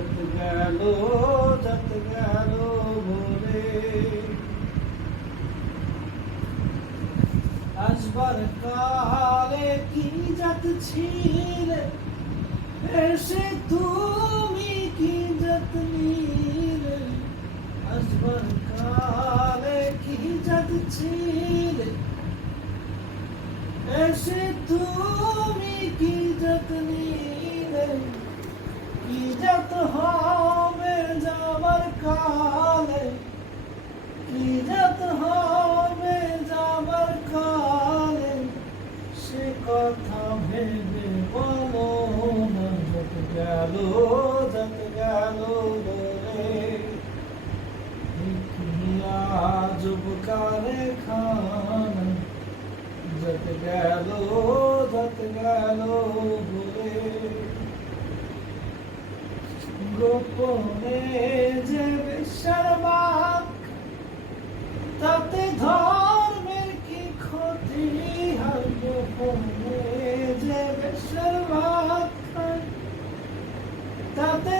যত গেল ভুলে আসবার কালে কি যত ছিলে এসে তুমি কি যত নিলে আসবার কালে কি যত ছিলে এসে তুমি কি যত নিলে কি যত হবে যাবার কালে কি যত হবে যাবার কালে সে কথা ভেবে বলো না যত গেল বলে আজব কালে খানা যত গেল বলে গোপনে যে বেশরবাক তাতে ধর্মের কি ক্ষতি হয় গোপনে যে বেশরবাক তাতে